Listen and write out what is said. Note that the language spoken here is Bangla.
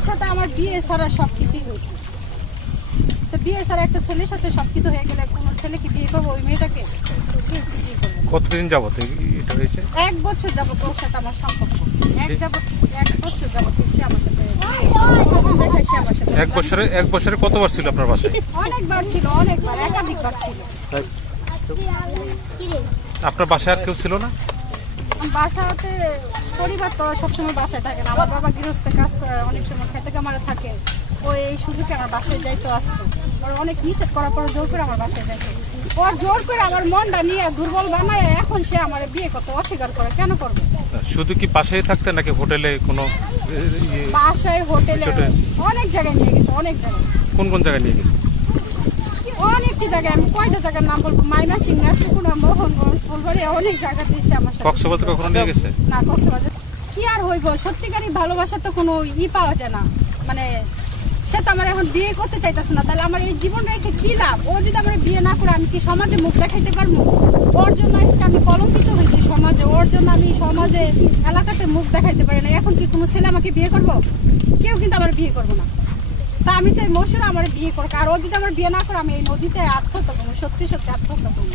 তার সাথে আমার বিয়ে ছাড়া সবকিছুই হয়েছে। তো বিয়ে ছাড়া একটা ছেলের সাথে সবকিছু হয়ে গেলে কোনো ছেলে কি বিয়ে করবো ওই মেয়েটাকে? কতদিন যাবত এটা হয়েছে? 1 বছর যাবত ওর সাথে আমার সম্পর্ক। 1 বছর যাবত সে আমার সাথে সে আমার সাথে 1 বছরে কতবার ছিল আপনার বাসায়? অনেকবার ছিল, অনেকবার, একাধিকবার ছিল। আপনার বাসায় আর কেউ ছিল না? বাসাতে পরিবার তো সবসময় বাসায় থাকে না। আমার বাবা গৃহস্থে কাজ করে, অনেক সময় খেতে কামারে থাকে। ও এই সুযোগে আমার বাসায় যাইতো আসতো। ওর অনেক নিষেধ করার পরে জোর করে আমার বাসায় যাইতো। ও জোর করে আমার মনটা নিয়ে দুর্বল বানায় এখন সে আমার বিয়ে করতে অস্বীকার করে। কেন করবে? শুধু কি বাসায় থাকতেন নাকি হোটেলে কোনো বাসায়, হোটেলে, অনেক জায়গায় নিয়ে গেছে, অনেক জায়গায়। কোন কোন জায়গায় নিয়ে গেছে? অনেকটি জায়গায়, আমি কয়টা জায়গার নাম বলবো? মাইমাসিং, নেত্রকোনা, মোহনগঞ্জ, ফুলবাড়ি, অনেক জায়গা দিয়েছে আমার সাথে। কক্সবাজার কখনো নিয়ে গেছে? না, কক্সবাজার কি আর হইব? সত্যিকারই ভালোবাসা তো কোনো পাওয়া যায় না। মানে সে তো আমার এখন বিয়ে করতে চাইতেছে না, তাহলে আমার এই জীবন রেখে কি লাভ? ও যদি আমার বিয়ে না করে আমি কি সমাজে মুখ দেখাইতে পারবো? ওর জন্য আজকে আমি কলঙ্কিত হয়েছি সমাজে, ওর জন্য আমি সমাজে এলাকাতে মুখ দেখাইতে পারি না। এখন কি কোনো ছেলে আমাকে বিয়ে করবো? কেউ কিন্তু আমার বিয়ে করবো না। তা আমি চাই মশুরা আমার বিয়ে করুক, আর ও যদি আমার বিয়ে না করে আমি এই নদীতে আত্মহত্যা করবো, সত্যি সত্যি আত্মহত্যা করবো।